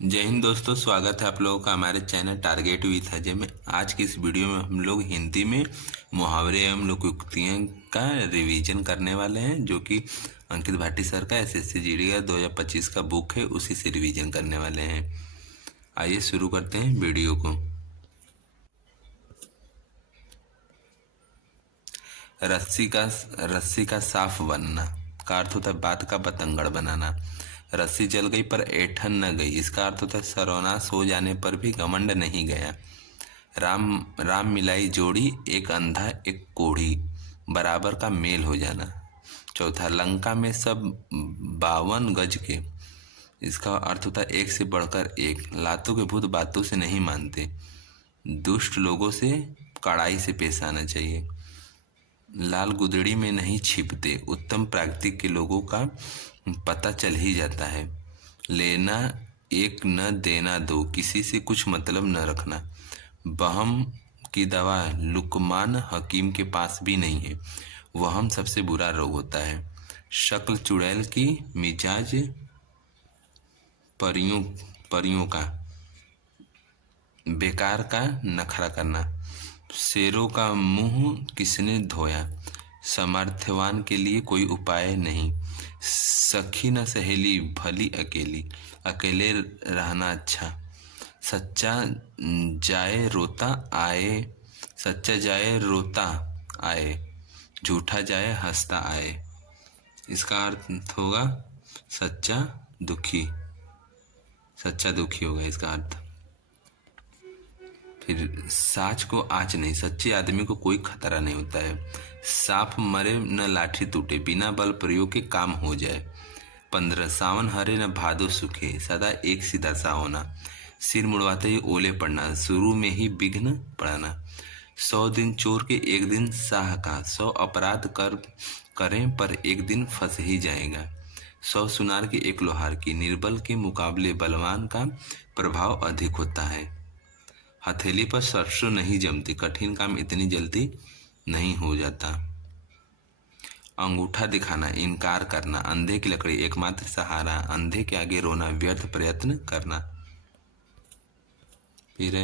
जय हिंद दोस्तों, स्वागत है आप लोगों का हमारे चैनल टारगेट विथ अजय में। आज की इस वीडियो में हम लोग हिंदी में मुहावरे एवं लोकोक्तियाँ का रिवीजन करने वाले हैं, जो कि अंकित भाटी सर का एसएससी जीडी का 2025 का बुक है, उसी से रिवीजन करने वाले हैं। आइए शुरू करते हैं वीडियो को। रस्सी का साफ बनना का अर्थ होता है बात का बतंगड़ बनाना। रस्सी जल गई पर ऐठन न गई, इसका अर्थ होता है सर्वनाश हो जाने पर भी घमंड नहीं गया। राम राम मिलाई जोड़ी, एक अंधा एक कोढ़ी, बराबर का मेल हो जाना। चौथा, लंका में सब 52 गज के, इसका अर्थ होता है एक से बढ़कर एक। लातों के भूत बातों से नहीं मानते, दुष्ट लोगों से कड़ाई से पेश आना चाहिए। लाल गुदड़ी में नहीं छिपते, उत्तम प्रकृति के लोगों का पता चल ही जाता है। लेना एक न देना दो, किसी से कुछ मतलब न रखना। वहम की दवा लुकमान हकीम के पास भी नहीं है, वहम सबसे बुरा रोग होता है। शक्ल चुड़ैल की, मिजाज परियों परियों का, बेकार का नखरा करना। शेरों का मुंह किसने धोया, सामर्थ्यवान के लिए कोई उपाय नहीं। सखी न सहेली भली अकेली, अकेले रहना अच्छा। सच्चा जाए रोता आए, सच्चा जाए रोता आए, झूठा जाए हंसता आए। इसका अर्थ होगा सच्चा दुखी, सच्चा दुखी होगा इसका अर्थ। फिर साच को आँच नहीं, सच्चे आदमी को कोई खतरा नहीं होता है। सांप मरे न लाठी टूटे, बिना बल प्रयोग के काम हो जाए। 15, सावन हरे न भादो सूखे, सदा एक सी दशा होना। सिर मुड़वाते ही ओले पड़ना, शुरू में ही विघ्न पड़ना। 100 दिन चोर के एक दिन साह का, 100 अपराध करें पर एक दिन फंस ही जाएगा। 100 सुनार के एक लोहार की, निर्बल के मुकाबले बलवान का प्रभाव अधिक होता है। हथेली पर सरसों नहीं जमती, कठिन काम इतनी जल्दी नहीं हो जाता। अंगूठा दिखाना, इनकार करना। अंधे की लकड़ी एकमात्र सहारा, अंधे के आगे रोना, व्यर्थ प्रयत्न करना। फिर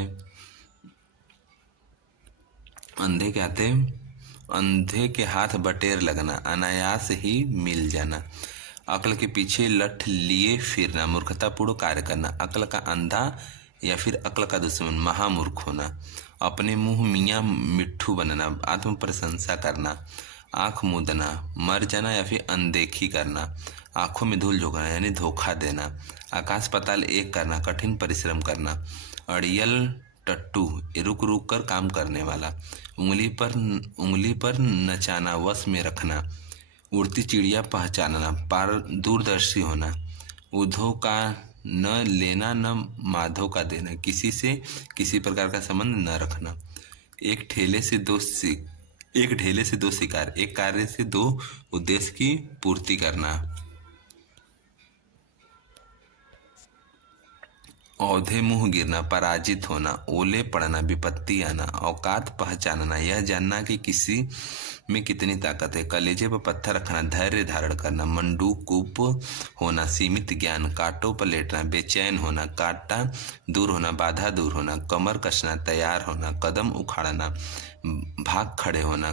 अंधे के हाथ बटेर लगना, अनायास ही मिल जाना। अक्ल के पीछे लठ लिए फिरना, मूर्खतापूर्ण कार्य करना। अक्ल का अंधा या फिर अक्ल का दुश्मन, महामूर्ख होना। अपने मुंह मियाँ मिट्ठू बनना, आत्म प्रशंसा करना। आंख मूंदना, मर जाना या फिर अनदेखी करना। आंखों में धूल झोंकना यानी धोखा देना। आकाश पाताल एक करना, कठिन परिश्रम करना। अड़ियल टट्टू, रुक रुक कर काम करने वाला। उंगली पर नचाना, वश में रखना। उड़ती चिड़िया पहचानना, दूरदर्शी होना। उधो का न लेना न माधव का देना, किसी से किसी प्रकार का संबंध न रखना। एक ढेले से दो शिकार, एक कार्य से दो उद्देश्य की पूर्ति करना। औधे मुंह गिरना, पराजित होना। ओले पड़ना, विपत्ति आना। औकात पहचानना, यह जानना कि किसी में कितनी ताकत है। कलेजे पर पत्थर रखना, धैर्य धारण करना। मंडूकूप होना, सीमित ज्ञान। कांटों पर लेटना, बेचैन होना। कांटा दूर होना, बाधा दूर होना। कमर कसना, तैयार होना। कदम उखाड़ना, भाग खड़े होना।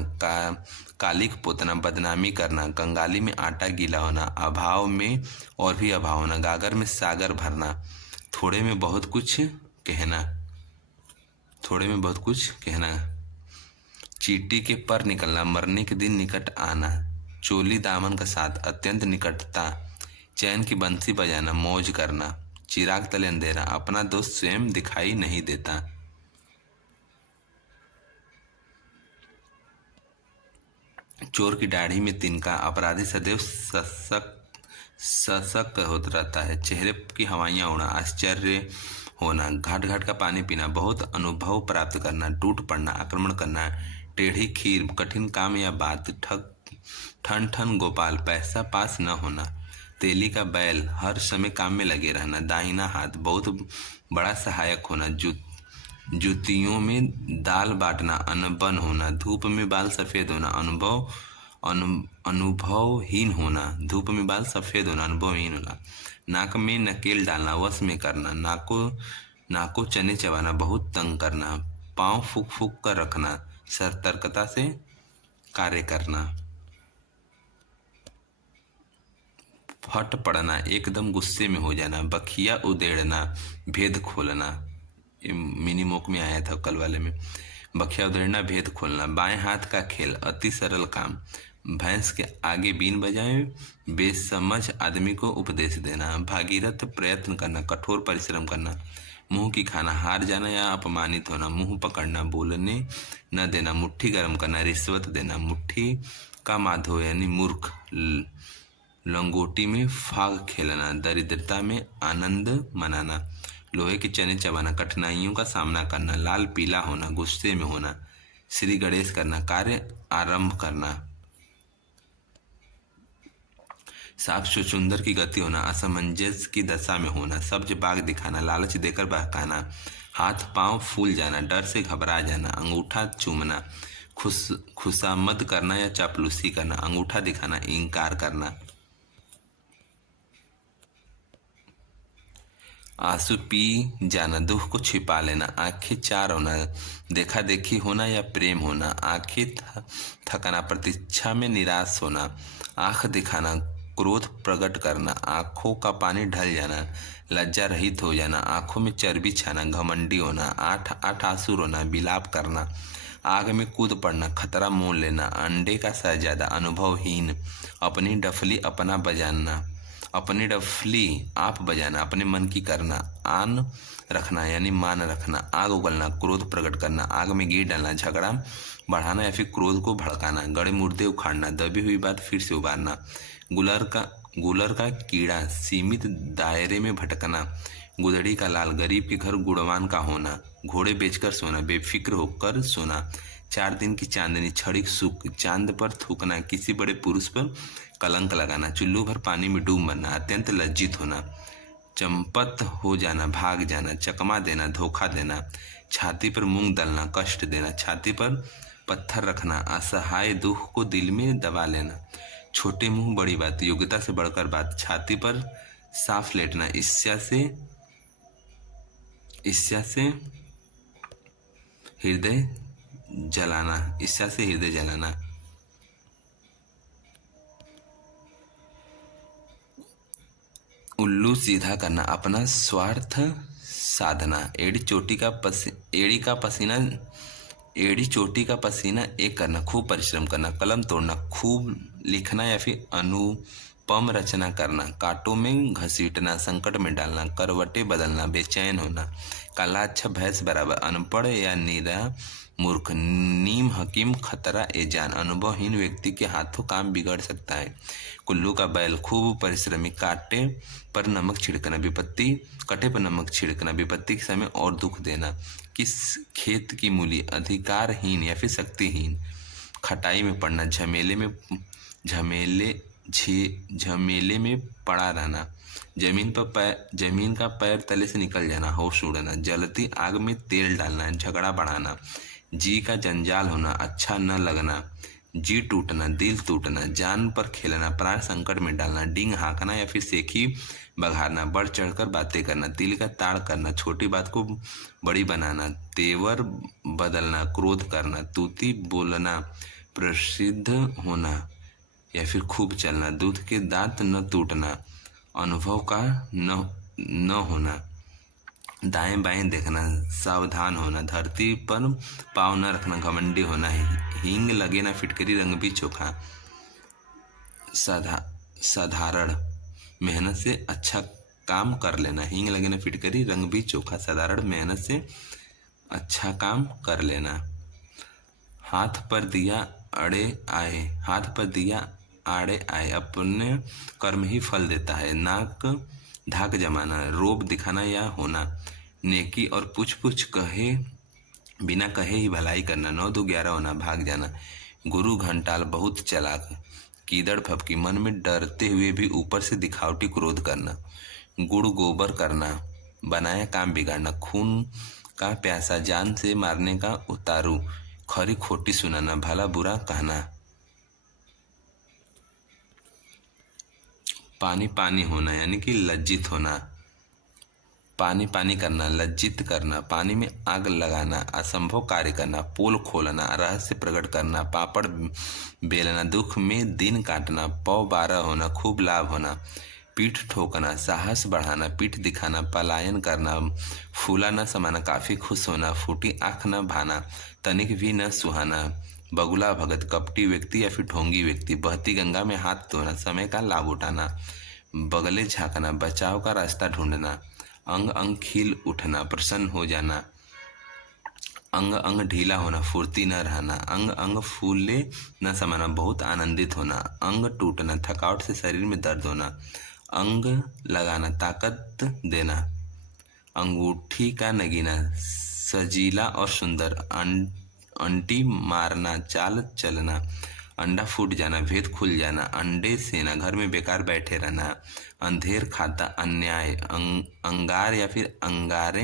कालिक पोतना, बदनामी करना। कंगाली में आटा गीला होना, अभाव में और भी अभाव होना। गागर में सागर भरना, थोड़े में बहुत कुछ कहना। चींटी के पर निकलना, मरने के दिन निकट आना। चोली दामन का साथ, अत्यंत निकटता। चैन की बंसी बजाना, मौज करना। चिराग तले अंधेरा, अपना दोस्त स्वयं दिखाई नहीं देता। चोर की दाढ़ी में तिनका, अपराधी सदैव सशक्त होता रहता है। चेहरे की हवाइयाँ उड़ना, आश्चर्य होना। घाट घाट का पानी पीना, बहुत अनुभव प्राप्त करना। टूट पड़ना, आक्रमण करना। टेढ़ी खीर, कठिन काम या बात। ठन ठन गोपाल, पैसा पास न होना। तेली का बैल, हर समय काम में लगे रहना। दाहिना हाथ, बहुत बड़ा सहायक होना। जुतियों में दाल बांटना, अनबन होना। धूप में बाल सफेद होना, अनुभव अनुभवहीन होना, धूप में बाल सफेद होना अनुभवहीन होना। नाक में नकेल डालना, वश में करना, नाको चने चबाना, बहुत तंग करना, पाँव फूक फूक कर रखना, सतर्कता से कार्य करना। फट पड़ना, एकदम गुस्से में हो जाना, बखिया उधेड़ना, भेद खोलना। ये मिनी मोक में आया था कल वाले में। बखिया उधेड़ना, भेद खोलना। बाएं हाथ का खेल, अति सरल काम। भैंस के आगे बीन बजाए, बेसमझ आदमी को उपदेश देना। भागीरथ प्रयत्न करना, कठोर परिश्रम करना। मुंह की खाना, हार जाना या अपमानित होना। मुंह पकड़ना, बोलने न देना। मुट्ठी गर्म करना, रिश्वत देना। मुट्ठी का माधो यानी मूर्ख। लंगोटी में फाग खेलना, दरिद्रता में आनंद मनाना। लोहे के चने चबाना, कठिनाइयों का सामना करना। लाल पीला होना, गुस्से में होना। श्री गणेश करना, कार्य आरंभ करना। साफ चुचुंदर की गति होना, असमंजस की दशा में होना। सब्ज बाग दिखाना, लालच देकर बहकाना। हाथ पांव फूल जाना, डर से घबरा जाना। अंगूठा चूमना, खुशामद करना या चापलूसी करना। अंगूठा दिखाना, इंकार करना। आंसू पी जाना, दुख को छिपा लेना। आंखें चार होना, देखा देखी होना या प्रेम होना। आंखें थकाना, प्रतीक्षा में निराश होना। आंख दिखाना, क्रोध प्रकट करना। आंखों का पानी ढल जाना, लज्जा रहित हो जाना। आंखों में चर्बी छाना, घमंडी होना। आठ आठ आंसू रोना, विलाप करना। आग में कूद पड़ना, खतरा मोल लेना। अंडे का शहजादा, अनुभवहीन। अपनी डफली अपना बजाना, अपनी डफली आप बजाना। अपने मन की करना, आन रखना यानी मान रखना। आग उगलना, क्रोध प्रकट करना। आग में गिर डालना, झगड़ा बढ़ाना या फिर क्रोध को भड़काना। गड़े मुर्दे उखाड़ना, दबी हुई बात फिर से उबारना। गुलर का कीड़ा, सीमित दायरे में भटकना। गुदड़ी का लाल, गरीब के घर गुणवान का होना। घोड़े बेचकर सोना, बेफिक्र होकर सोना। 4 दिन की चांदनी, क्षणिक सुख। चांद पर थूकना, किसी बड़े पुरुष पर कलंक लगाना। चुल्लू भर पानी में डूब मरना, अत्यंत लज्जित होना। चंपत हो जाना, भाग जाना। चकमा देना, धोखा देना। छाती पर मूंग दलना, कष्ट देना। छाती पर पत्थर रखना, असहाय दुख को दिल में दबा लेना। छोटे मुंह बड़ी बात, योग्यता से बढ़कर बात। छाती पर साफ लेटना, ईर्ष्या से हृदय जलाना, ईर्ष्या से हृदय जलाना। उल्लू सीधा करना, अपना स्वार्थ साधना। एड़ी चोटी का पसीना एक करना, खूब परिश्रम करना। कलम तोड़ना, खूब लिखना या फिर अनुपम रचना करना। कांटों में घसीटना, संकट में डालना। करवटें बदलना, बेचैन होना। काला अच्छा भैंस बराबर, अनपढ़ या नीरा मूर्ख। नीम हकीम, खतरा ए जान। अनुभवहीन व्यक्ति के हाथों काम बिगड़ सकता है। कुल्लू का बैल, खूब परिश्रमी। काटे पर नमक छिड़कना, विपत्ति के समय और दुख देना। किस खेत की मूली, अधिकारहीन या फिर शक्तिहीन। खटाई में पड़ना, झमेले में पड़ा रहना। जमीन का पैर तले से निकल जाना, होश उड़ना। जलती आग में तेल डालना, झगड़ा बढ़ाना। जी का जंजाल होना, अच्छा न लगना। जी टूटना, दिल टूटना। जान पर खेलना, प्राण संकट में डालना। डींग हाँकना या फिर सेखी बघारना। बढ़ चढ़कर बातें करना, तिल का ताड़ करना। छोटी बात को बड़ी बनाना, तेवर बदलना, क्रोध करना। तूती बोलना, प्रसिद्ध होना या फिर खूब चलना। दूध के दांत न टूटना, अनुभव का न होना। दाएं बाएं देखना, सावधान होना। धरती पर पाँव न रखना, घमंडी होना। हींग लगे ना फिटकरी, रंग भी चोखा। साधारण, मेहनत से अच्छा काम कर लेना। हींग लगे ना फिटकरी, रंग भी चोखा। साधारण, मेहनत से अच्छा काम कर लेना। हाथ पर दिया आड़े आए, अपने कर्म ही फल देता है। नाक धाक जमाना, रोब दिखाना या होना। नेकी और पूछ पूछ बिना कहे ही भलाई करना। 9 2 11 होना, भाग जाना। गुरु घंटाल, बहुत चालाक। कीदड़ फपकी, मन में डरते हुए भी ऊपर से दिखावटी क्रोध करना। गुड़ गोबर करना, बनाया काम बिगाड़ना। खून का प्यासा, जान से मारने का उतारू। खरी खोटी सुनाना, भला बुरा कहना। पानी पानी होना यानी कि लज्जित होना। पानी पानी करना, लज्जित करना, पानी में आग लगाना, असंभव कार्य करना, पोल खोलना, रहस्य प्रकट करना, पापड़ बेलना, दुख में दिन काटना, पौ 12 होना, खूब लाभ होना, पीठ ठोकना, साहस बढ़ाना, पीठ दिखाना, पलायन करना, फूला न समाना, काफी खुश होना, फूटी आंख न भाना, तनिक भी न सुहाना, बगुला भगत, कपटी व्यक्ति या फिर ढोंगी व्यक्ति, बहती गंगा में हाथ धोना, समय का लाभ उठाना, बगले झांकना, बचाव का रास्ता ढूंढना, अंग अंग खिल उठना, प्रसन्न हो जाना, अंग अंग ढीला होना, फुर्ती न रहना, अंग अंग फूले न समाना, बहुत आनंदित होना, अंग टूटना, थकावट से शरीर में दर्द होना, अंग लगाना, ताकत देना, अंगूठी का नगीना, सजीला और सुंदर, अंटी मारना, चाल चलना, अंडा फूट जाना, भेद खुल जाना, अंडे सेना, घर में बेकार बैठे रहना, अंधेर खाता, अन्याय, अंगार या फिर अंगारे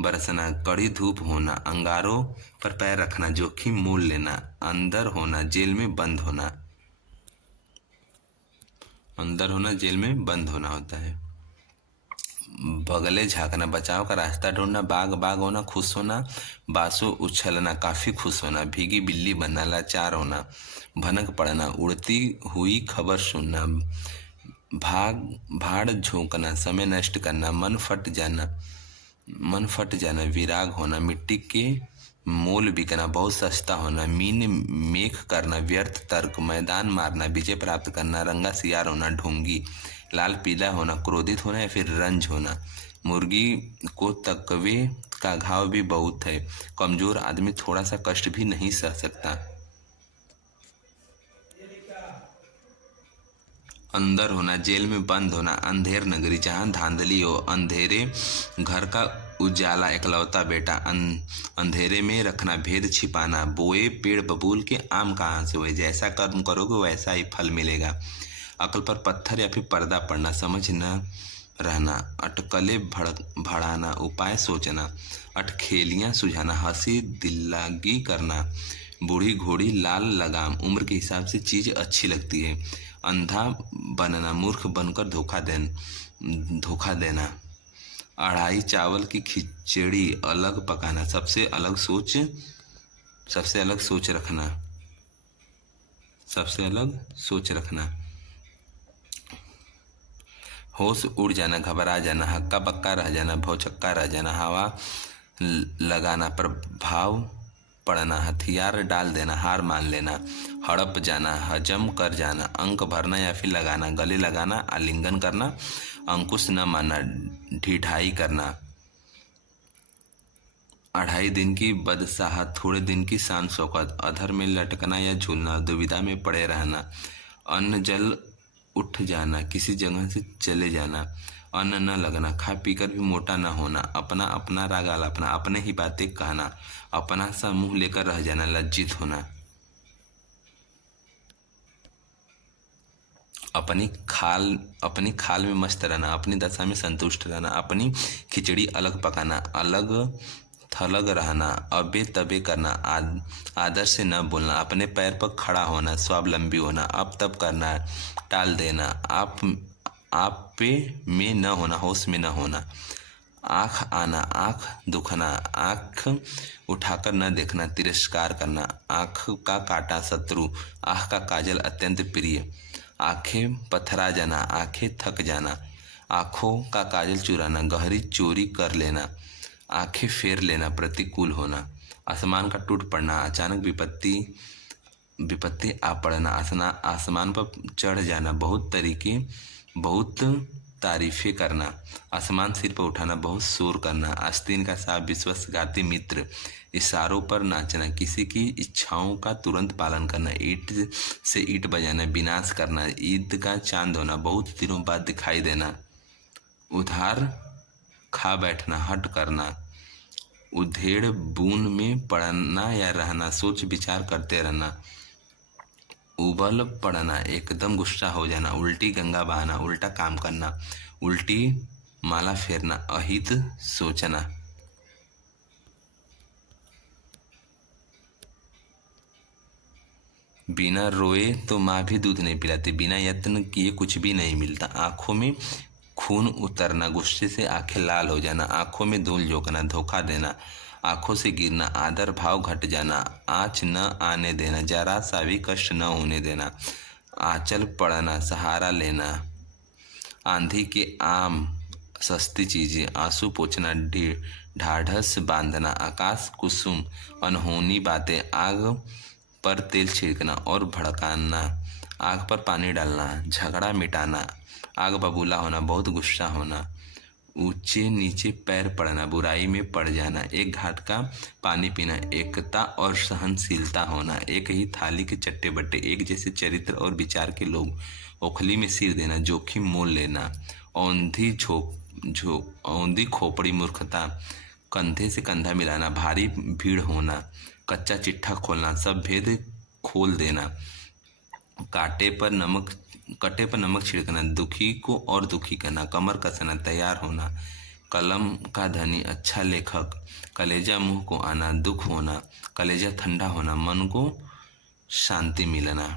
बरसना, कड़ी धूप होना, अंगारों पर पैर रखना, जोखिम मोल लेना, अंदर होना, जेल में बंद होना। अंदर होना, जेल में बंद होना होता है। बगले झांकना, बचाव का रास्ता ढूंढना, बाग बाग होना, खुश होना, बासु उछलना, काफी खुश होना, भीगी बिल्ली बनना, लाचार होना, भनक पड़ना, उड़ती हुई खबर सुनना, भाग भाड़ झोंकना, समय नष्ट करना, मन फट जाना, विराग होना, मिट्टी के मोल बिकना, बहुत सस्ता होना, मीन मेख करना, व्यर्थ तर्क, मैदान मारना, विजय प्राप्त करना, रंगा सियार होना, ढोंगी, लाल पीला होना, क्रोधित होना या फिर रंज होना, मुर्गी को तकवे का घाव भी बहुत है, कमजोर आदमी थोड़ा सा कष्ट भी नहीं सह सकता। अंदर होना, जेल में बंद होना, अंधेर नगरी, जहाँ धांधली हो, अंधेरे घर का उजाला, इकलौता बेटा, अंधेरे में रखना, भेद छिपाना, बोए पेड़ बबूल के आम कहाँ से हुए, जैसा कर्म करोगे वैसा ही फल मिलेगा, अकल पर पत्थर या फिर पर्दा पड़ना, समझ न रहना, अटकले भड़ाना, उपाय सोचना, अटखेलियाँ सुझाना, हंसी दिल्लगी करना, बूढ़ी घोड़ी लाल लगाम, उम्र के हिसाब से चीज़ अच्छी लगती है, अंधा बनना, मूर्ख बनकर धोखा देना, अढ़ाई चावल की खिचड़ी अलग पकाना, सबसे अलग सोच रखना, होश उड़ जाना, घबरा जाना, हक्का बक्का रह जाना, भौचक्का रह जाना, हवा लगाना, प्रभाव पड़ना, हथियार डाल देना, हार मान लेना, हड़प जाना, हजम कर जाना, अंक भरना या फिर लगाना, गले लगाना, आलिंगन करना, अंकुश न मानना, ढिठाई करना, 2.5 दिन की बदसाहत, थोड़े दिन की शान शौकत, अधर में लटकना या झूलना, दुविधा में पड़े रहना, अन्न जल उठ जाना, किसी जगह से चले जाना, अन्न न लगना, खा पीकर भी मोटा न होना, अपना अपना राग आलापना, अपने ही बातें कहना, अपना सा मुंह लेकर रह जाना, लज्जित होना, अपनी खाल में मस्त रहना, अपनी दशा में संतुष्ट रहना, अपनी खिचड़ी अलग पकाना, अलग थलग रहना, अबे तबे करना, आदर से न बोलना, अपने पैर पर खड़ा होना, स्वावलंबी होना, अब तब करना, टाल देना, आप पे में न होना, होश में न होना, आँख आना, आँख दुखना, आँख उठाकर न देखना, तिरस्कार करना, आँख का काटा शत्रु, आँख का काजल अत्यंत प्रिय, आँखें पथरा जाना, आँखें थक जाना, आँखों का काजल चुराना, गहरी चोरी कर लेना, आंखें फेर लेना, प्रतिकूल होना, आसमान का टूट पड़ना, अचानक विपत्ति आ पड़ना, आसमान पर चढ़ जाना, बहुत तारीफें करना, आसमान सिर पर उठाना, बहुत शोर करना, आस्तीन का साफ, विश्वासघाती मित्र, इशारों पर नाचना, किसी की इच्छाओं का तुरंत पालन करना, ईंट से ईंट बजाना, विनाश करना, ईद का चांद होना, बहुत दिनों बाद दिखाई देना, उधार खा बैठना, हट करना, उधेड़ बून में पड़ना या रहना, सोच विचार करते रहना, उबल पड़ना, एकदम गुस्सा हो जाना, उल्टी गंगा बहाना, उल्टा काम करना, उल्टी माला फेरना, अहित सोचना। बिना रोए तो माँ भी दूध नहीं पिलाती, बिना यत्न किए कुछ भी नहीं मिलता। आंखों में खून उतरना, गुस्से से आंखें लाल हो जाना, आंखों में धूल झोंकना, धोखा देना, आंखों से गिरना, आदर भाव घट जाना, आँच न आने देना, जरा सा भी कष्ट न होने देना, आंचल पड़ना, सहारा लेना, आंधी के आम सस्ती चीजें, आंसू पोंछना, ढाढ़स बांधना, आकाश कुसुम, अनहोनी बातें, आग पर तेल छिड़कना और भड़काना, आग पर पानी डालना, झगड़ा मिटाना, आग बबूला होना, बहुत गुस्सा होना, ऊंचे नीचे पैर पड़ना, बुराई में पड़ जाना, एक घाट का पानी पीना, एकता और सहनशीलता होना, एक ही थाली के चट्टे बट्टे, एक जैसे चरित्र और विचार के लोग, ओखली में सिर देना, जोखिम मोल लेना, औंधी औंधी खोपड़ी मूर्खता, कंधे से कंधा मिलाना, भारी भीड़ होना, कच्चा चिट्ठा खोलना, सब भेद खोल देना, काटे पर नमक कटे पर नमक छिड़कना, दुखी को और दुखी करना, कमर कसना, तैयार होना, कलम का धनी, अच्छा लेखक, कलेजा मुंह को आना, दुख होना, कलेजा ठंडा होना, मन को शांति मिलना,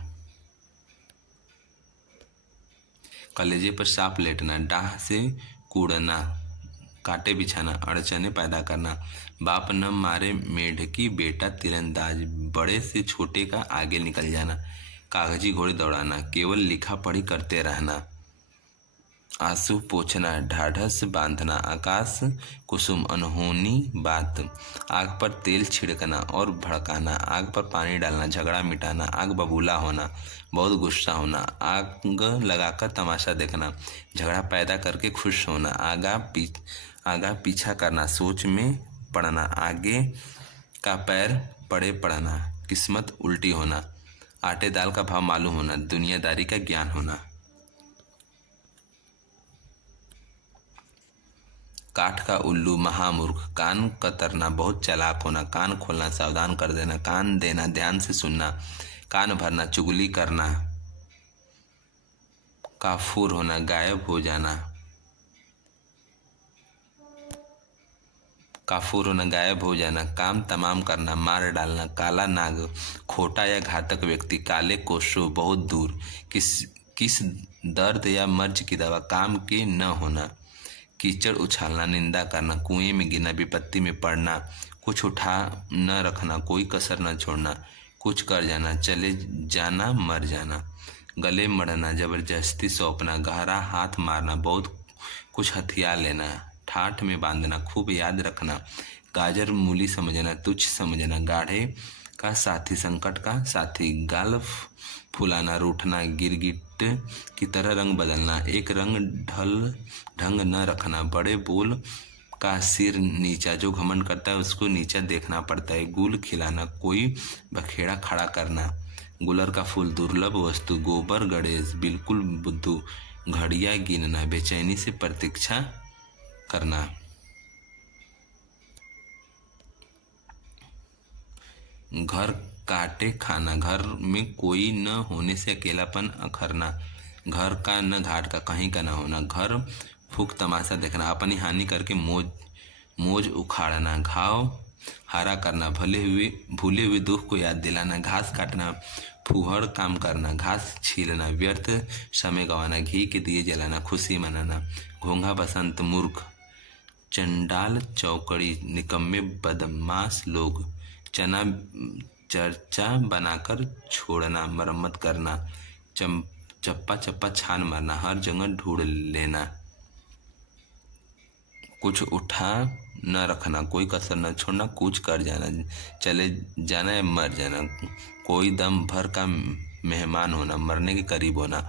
कलेजे पर सांप लेटना, डाह से कूड़ना, कांटे बिछाना, अड़चने पैदा करना, बाप न मारे मेढकी, बेटा तीरंदाज, बड़े से छोटे का आगे निकल जाना, कागजी घोड़े दौड़ाना, केवल लिखा पढ़ी करते रहना, आंसू पोंछना, ढाढ़स बांधना, आकाश कुसुम, अनहोनी बात, आग पर तेल छिड़कना और भड़काना, आग पर पानी डालना, झगड़ा मिटाना, आग बबूला होना, बहुत गुस्सा होना, आग लगाकर तमाशा देखना, झगड़ा पैदा करके खुश होना, आगा पीछा करना, सोच में पड़ना, आगे का पैर पड़े पड़ना, किस्मत उल्टी होना, आटे दाल का भाव मालूम होना, दुनियादारी का ज्ञान होना, काठ का उल्लू, महामूर्ख, कान कतरना, बहुत चालाक होना, कान खोलना, सावधान कर देना, कान देना, ध्यान से सुनना, कान भरना, चुगली करना, काफूर होना, गायब हो जाना, काफूर होना, गायब हो जाना, काम तमाम करना, मार डालना, काला नाग, खोटा या घातक व्यक्ति, काले कोशों, बहुत दूर, किस दर्द या मर्ज की दवा, काम के न होना, कीचड़ उछालना, निंदा करना, कुएं में गिरना, विपत्ति में पड़ना, कुछ उठा न रखना, कोई कसर न छोड़ना, कुछ कर जाना, चले जाना, मर जाना, गले मड़ना, जबरदस्ती सौंपना, गहरा हाथ मारना, बहुत कुछ हथियार लेना, ठाठ में बांधना, खूब याद रखना, गाजर मूली समझना, तुच्छ समझना, गाढ़े का साथी, संकट का साथी, गाल फुलाना, रूठना, गिरगिट की तरह रंग बदलना, एक ढंग न रखना, बड़े बोल का सिर नीचा, जो घमंड करता है उसको नीचा देखना पड़ता है, गुल खिलाना, कोई बखेड़ा खड़ा करना, गुलर का फूल, दुर्लभ वस्तु, गोबर गणेश, बिल्कुल बुद्धू, घड़ियां गिनना, बेचैनी से प्रतीक्षा करना, घर काटे खाना, घर में कोई न होने से अकेलापन अखरना, घर का न घाट का, कहीं का न होना, घर फूक तमाशा देखना, अपनी हानि करके मोज उखाड़ना, घाव हरा करना, भूले हुए दुख को याद दिलाना, घास काटना, फूहड़ काम करना, घास छीलना, व्यर्थ समय गंवाना, घी के दिए जलाना, खुशी मनाना, घोंघा बसंत, मूर्ख, चंडाल चौकड़ी, निकम्मे बदमाश लोग, चना चर्चा बनाकर छोड़ना, मरम्मत करना, चप्पा चप्पा छान मारना, हर जगह ढूंढ लेना, कुछ उठा न रखना, कोई कसर न छोड़ना, कूच कर जाना, चले जाना या मर जाना, कोई दम भर का मेहमान होना, मरने के करीब होना,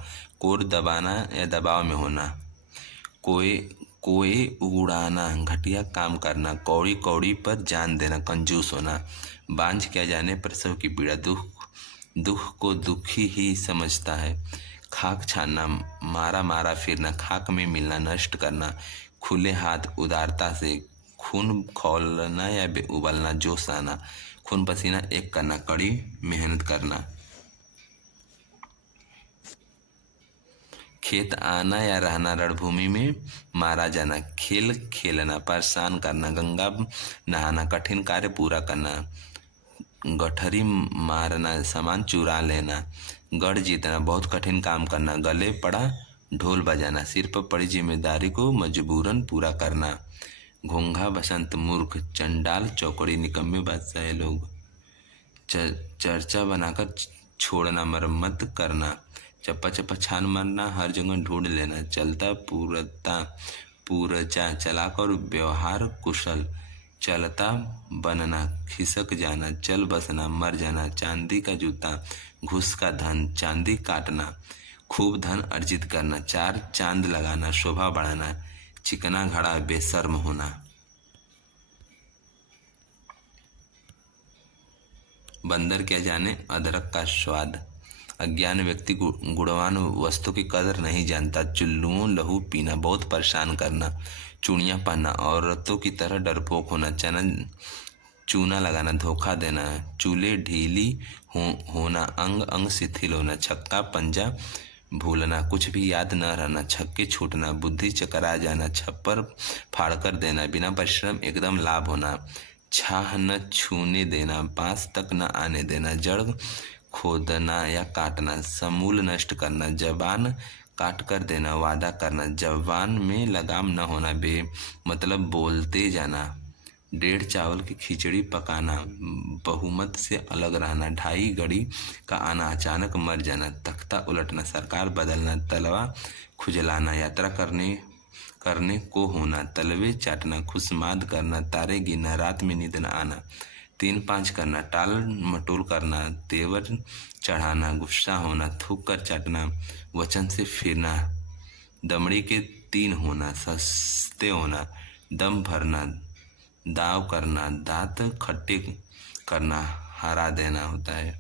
कोर दबाना या दबाव में होना, कोई कोई उड़ाना, घटिया काम करना, कौड़ी कौड़ी पर जान देना, कंजूस होना, बांझ किया जाने पर प्रसव की पीड़ा, दुख को दुखी ही समझता है, खाक छानना, मारा मारा फिरना, खाक में मिलना, नष्ट करना, खुले हाथ उदारता से, खून खौलना या उबलना, जोश आना, खून पसीना एक करना, कड़ी मेहनत करना, खेत आना या रहना, रणभूमि में मारा जाना, खेल खेलना, परेशान करना, गंगा नहाना, कठिन कार्य पूरा करना, गठरी मारना, सामान चुरा लेना, गढ़ जीतना, बहुत कठिन काम करना, गले पड़ा ढोल बजाना, सिर पर पड़ी जिम्मेदारी को मजबूरन पूरा करना, घोंघा बसंत मूर्ख, चंडाल चौकड़ी निकम्मे बादशाह लोग, चर्चा बनाकर छोड़ना, मरम्मत करना, चप्पा चप्पा छान मारना, हर जगह ढूंढ लेना, चलता पूरता पूरचा, चलाकर व्यवहार कुशल, चलता बनना, खिसक जाना, चल बसना, मर जाना, चांदी का जूता, घूस का धन, चांदी काटना, खूब धन अर्जित करना, चार चांद लगाना, शोभा बढ़ाना, चिकना घड़ा, बेशर्म होना। बंदर क्या जाने अदरक का स्वाद। अज्ञान व्यक्ति गुणवान वस्तु की कदर नहीं जानता। चुल्लुओं लहू पीना, बहुत परेशान करना, चूड़ियाँ पहनना, औरतों की तरह डरपोक होना, चूना लगाना, धोखा देना, चूल्हे ढीली होना, अंग अंग शिथिल होना, छक्का पंजा भूलना, कुछ भी याद न रहना, छक्के छूटना, बुद्धि चकरा जाना, छप्पर फाड़ कर देना, बिना परिश्रम एकदम लाभ होना, छाह न छूने देना, पास तक न आने देना, जड़ खोदना या काटना, समूल नष्ट करना, जबान काट कर देना, वादा करना, जबान में लगाम न होना, बे मतलब बोलते जाना, डेढ़ चावल की खिचड़ी पकाना, बहुमत से अलग रहना, ढाई घड़ी का आना, अचानक मर जाना, तख्ता उलटना, सरकार बदलना, तलवा खुजलाना, यात्रा करने को होना, तलवे चाटना, खुशमाद करना, तारे गिनना, रात में नींद न आना, 3-5 करना, टाल मटोल करना, तेवर चढ़ाना, गुस्सा होना, थूक कर चाटना, वचन से फिरना, दमड़ी के 3 होना, सस्ते होना, दम भरना, दाव करना, दांत खट्टे करना, हरा देना होता है।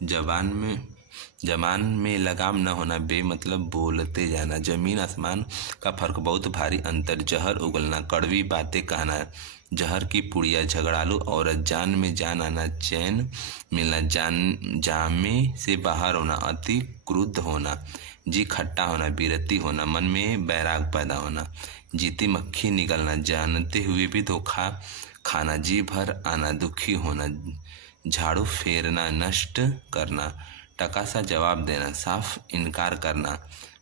जबान में लगाम न होना, बेमतलब बोलते जाना, जमीन आसमान का फर्क, बहुत भारी अंतर, जहर उगलना, कड़वी बातें कहना, जहर की पुड़िया, झगड़ालू औरत, जान में जान आना, चैन मिलना, जामे से बाहर होना, अति क्रुद्ध होना, जी खट्टा होना, बिरती होना, मन में बैराग पैदा होना, जीती मक्खी निकलना, जानते हुए भी धोखा खाना, जी भर आना, दुखी होना, झाड़ू फेरना, नष्ट करना, टका सा जवाब देना, साफ इनकार करना,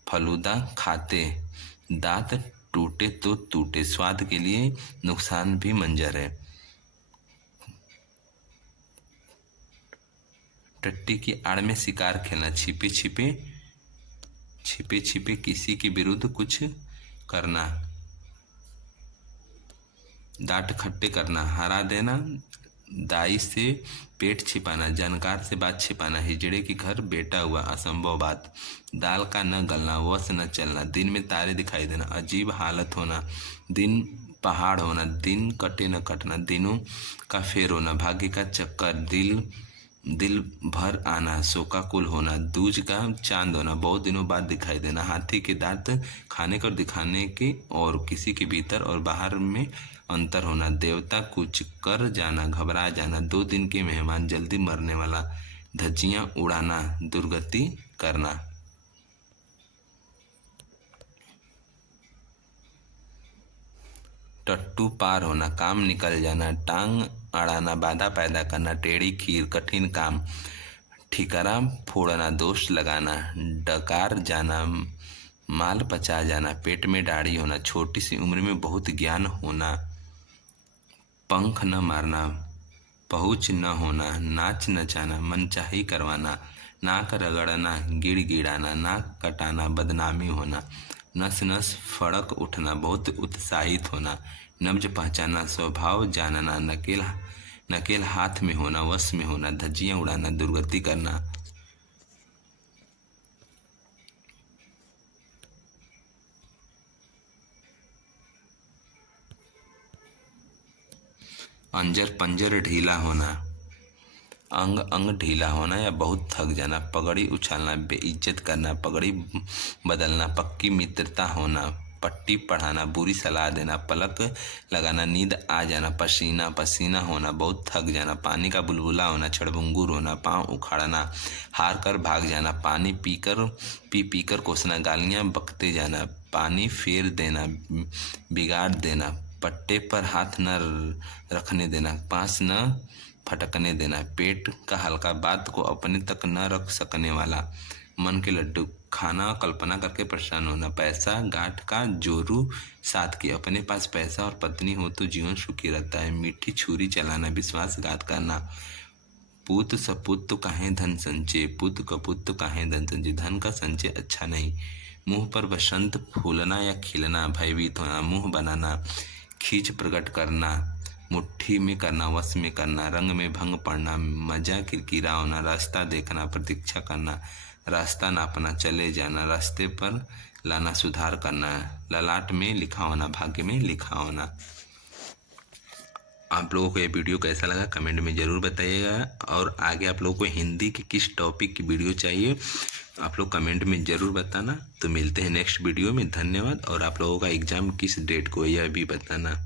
फलूदा खाते, दांत टूटे तो टूटे, स्वाद के लिए नुकसान भी मंजर है, टट्टी की आड़ में शिकार खेलना, छिपे छिपे किसी के विरुद्ध कुछ करना, दांत खट्टे करना, हरा देना, दाई से पेट छिपाना, जानकार से बात छिपाना, हिजड़े के घर बेटा हुआ, असंभव बात, दाल का न गलना, वश न चलना, दिन में तारे दिखाई देना, अजीब हालत होना, दिन पहाड़ होना, दिन कटे न कटना, दिनों का फेर होना, भाग्य का चक्कर, दिल भर आना, शोकाकुल होना, दूज का चांद होना, बहुत दिनों बाद दिखाई देना, हाथी के दांत खाने को और दिखाने के, और किसी के भीतर और बाहर में अंतर होना, देवता कुछ कर जाना, घबरा जाना, 2 दिन के मेहमान, जल्दी मरने वाला, धज्जियां उड़ाना, दुर्गति करना। टट्टू पार होना, काम निकल जाना, टांग अड़ाना, बाधा पैदा करना, टेढ़ी खीर, कठिन काम, ठिकरा फोड़ना, दोष लगाना, डकार जाना, माल पचा जाना, पेट में दाढ़ी होना, छोटी सी उम्र में बहुत ज्ञान होना, पंख न मारना, पहुँच न होना, नाच नचाना, मनचाही करवाना, नाक रगड़ना, गिड़गिड़ाना, नाक कटाना, बदनामी होना, नस नस फड़क उठना, बहुत उत्साहित होना, नब्ज पहचाना, स्वभाव जानना, नकेल हाथ में होना, वश में होना, धज्जियां उड़ाना, दुर्गति करना। अंजर पंजर ढीला होना, अंग अंग ढीला होना या बहुत थक जाना, पगड़ी उछालना, बेइज्जत करना, पगड़ी बदलना, पक्की मित्रता होना, पट्टी पढ़ाना, बुरी सलाह देना, पलक लगाना, नींद आ जाना, पसीना पसीना होना, बहुत थक जाना, पानी का बुलबुला होना, छड़भंगुर होना, पाँव उखाड़ना, हार कर भाग जाना, पानी पी कर कोसना, गालियाँ बकते जाना, पानी फेर देना, बिगाड़ देना, पट्टे पर हाथ न रखने देना, पास न फटकने देना, पेट का हल्का बात को अपने तक न रख सकने वाला, मन के लड्डू खाना कल्पना करके परेशान होना, पैसा गांठ का जोरू साथ की, अपने पास पैसा और पत्नी हो तो जीवन सुखी रहता है, मीठी छुरी चलाना, विश्वासघात करना, पूत सपूत तो काहे धन संचय, पुत कपूत तो काहे धन संचय, धन का संचय अच्छा नहीं, मुंह पर बसंत फूलना या खिलना, भयभीत होना, मुंह बनाना, खींच प्रकट करना, मुट्ठी में करना, वश में करना, रंग में भंग पड़ना, मजा किरकिरा होना, रास्ता देखना, प्रतीक्षा करना, रास्ता नापना, चले जाना, रास्ते पर लाना, सुधार करना, ललाट में लिखा होना, भाग्य में लिखा होना। आप लोगों को ये वीडियो कैसा लगा कमेंट में ज़रूर बताइएगा, और आगे आप लोगों को हिंदी के किस टॉपिक की वीडियो चाहिए आप लोग कमेंट में ज़रूर बताना। तो मिलते हैं नेक्स्ट वीडियो में, धन्यवाद। और आप लोगों का एग्ज़ाम किस डेट को यह भी बताना।